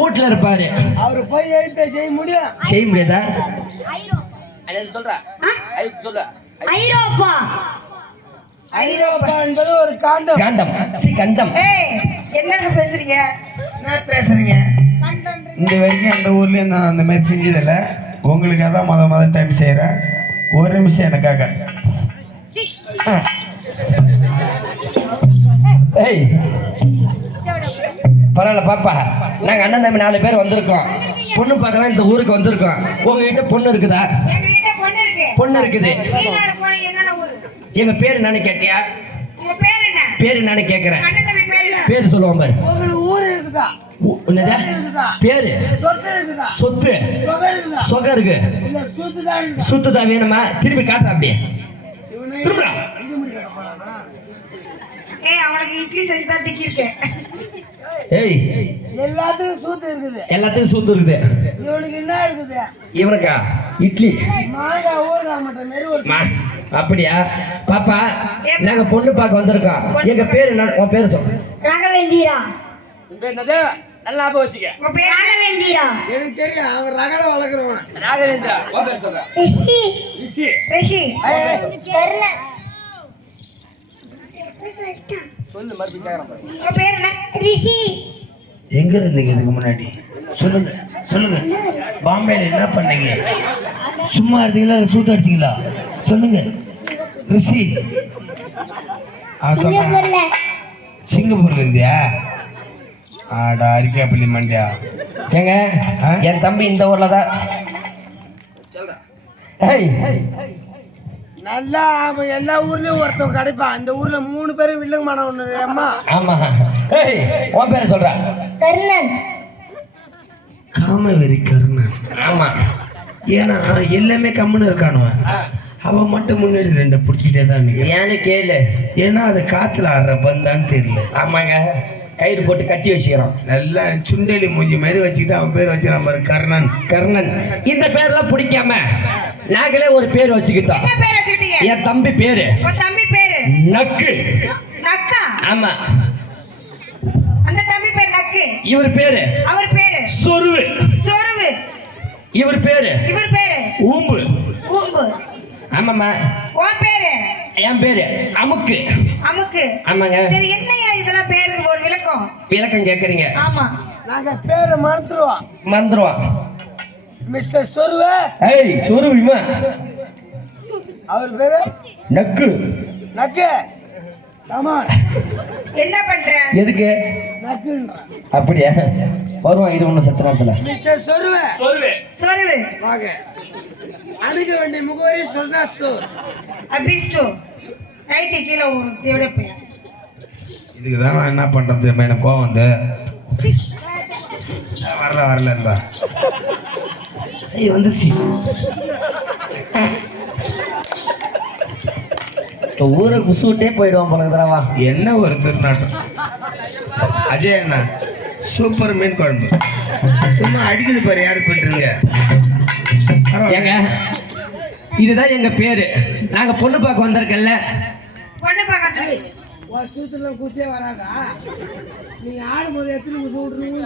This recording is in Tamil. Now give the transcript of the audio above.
வீட்டுல இருப்பாரு. அவரு போய் செய்ய முடியாதா? ஐரோப்பா என்பது ஒரு காண்டம். காண்டம். கண்டம். என்னடா பேசுறீங்க? என்ன பேசுறீங்க? இந்த வரைக்கும் அந்த ஊர்லயும் நான் அந்த மாதிரி செஞ்சதில்ல. உங்களுக்கு அதான் மொதல் டைம் செய்யறேன். ஒரு நிமிஷம் எனக்காக. ஏய் பரவாயில்ல பாப்பா, நாங்க அண்ணன் தம்பி 4 பேர் வந்திருக்கோம். பொண்ணு பார்க்கலாம் இந்த ஊருக்கு வந்திருக்கோம். உங்ககிட்ட பொண்ணு இருக்குதா? பொண்ணு இருக்குது. எங்க பேரு என்னன்னு கேட்டியா? பேரு என்னன்னு கேக்குறேன். பேரு சொல்லுவோம் பாரு. பேரு சொத்து சொகம் இருக்கு. சுத்துதான் வேணுமா? திருப்பி காட்டுற அப்படியே திரும்ப. ஏய் எல்லாத்துக்கும் சூத்து இருக்குது. இவனுக்கா இட்லி. அப்படியா பாப்பா, நாங்க பொண்ணு பார்க்க வந்திருக்கோம். எங்க பேரு என்ன? உன் பேரு சொல்லு. ராகவேந்திரா. நல்லா வச்சுக்க. எனக்கு தெரியும், அவன் ரகல வளர்க்குறவன். ராகவேந்திரா. உன் பேர் சொல்ற. ரிஷி. ரிஷி. சொல்லு மறுபடியும் கேக்குறேன். உங்க பேர் என்ன? ரிஷி. எங்க இருந்தீங்க இதுக்கு முன்னாடி? சொல்லுங்க சொல்லுங்க. பாம்பேல என்ன பண்ணீங்க? சும்மா இருந்தீங்களா இல்ல சூத்து அடிச்சீங்களா? சொல்லுங்க. ரிஷி. சிங்கப்பூர்ல இருந்தியா? ஆடா அரிக்காப்பள்ளி மண்டியா. ஏங்க என் தம்பி இந்த ஊர்ல தான். நல்லா எல்லா ஊர்லயும் ஒருத்தன் கிடைப்பான். இந்த ஊர்ல 3 பேரும் வில்லங்க மாணவன். அம்மா ஆமா. ஏய் உன் பேரை சொல்ற. கர்ணன். காமவெறி கர்ணன். ஆமா. ஏன்னா எல்லாமே கம்முன்னு இருக்கானுவன். அவன் மட்டும் முன்னாடி 2 பிடிச்சிட்டே தான். ஏன்னு கேளு. ஏன்னா அது காத்துல ஆடுற பந்தான்னு தெரியல. ஆமாங்க, கயிறு போட்டு கட்டி வச்சுக்கிறோம். நல்லா சுண்டலி மூஞ்சி மாதிரி வச்சுக்கிட்டு அவன் பேர் வச்சுக்கிறான் பாரு, கர்ணன். கர்ணன். இந்த பேர்லாம் பிடிக்காம நாங்களே ஒரு பேர் வச்சுக்கிட்டோம். என் தம்பி பேரு நக்கு. நக்கா? ஆமா. அந்த தம்பி பேர் நக்கு. இவர் பேரு? அவர் பேரு சொருவு. சொருவு. இவர் பேரு? ஊம்பு. ஊம்பு. ஆமாம்மா. உன் பேரு? என் பேரு அமுக்கு. அமுக்கு. ஆமாங்க. சரி, என்னையா இதெல்லாம் பேரு? ஒரு விளக்கம் கேக்குறீங்க? ஆமா. நாங்க பேரை மறந்துருவோம். மிஸ்டர் சொருவ. ஏய் சொருவிமா. அவர் பேரு நக்கு. நக்கு. கமான். என்ன பண்ற? எதுக்கு நக்கு? அப்படியே வருவான். இது ஒண்ணு சத்திரத்துல. மிஸ்டர் சொருவ. சொருவு. வாங்க. அணுக வேண்டிய முகவரி சொன்னா ஸ்டோர். அபிஸ்டோ. ரைட் கீழ ஒரு தேவடே போய். இதுக்கு தான் நான் என்ன பண்றது? எனக்கு கோவம் வந்து வரல இருந்தா வந்துச்சு. ஊரை குசுட்டே போயிடுவான் போலவா. என்ன ஒரு திருநாட்டம். அஜய் அண்ணா சூப்பர் மீன் குழம்பு. சும்மா அடிக்குது பாரு. யாரு பண்றீங்க? ஏங்க இதுதான் எங்க பேரு. நாங்க பொண்ணு பார்க்க வந்திருக்கல. பொண்ணு பார்க்க சூத்துல குசியே வராதா? நீங்க ஆடும்போது எத்தனை குசு விட்டுருவீங்க.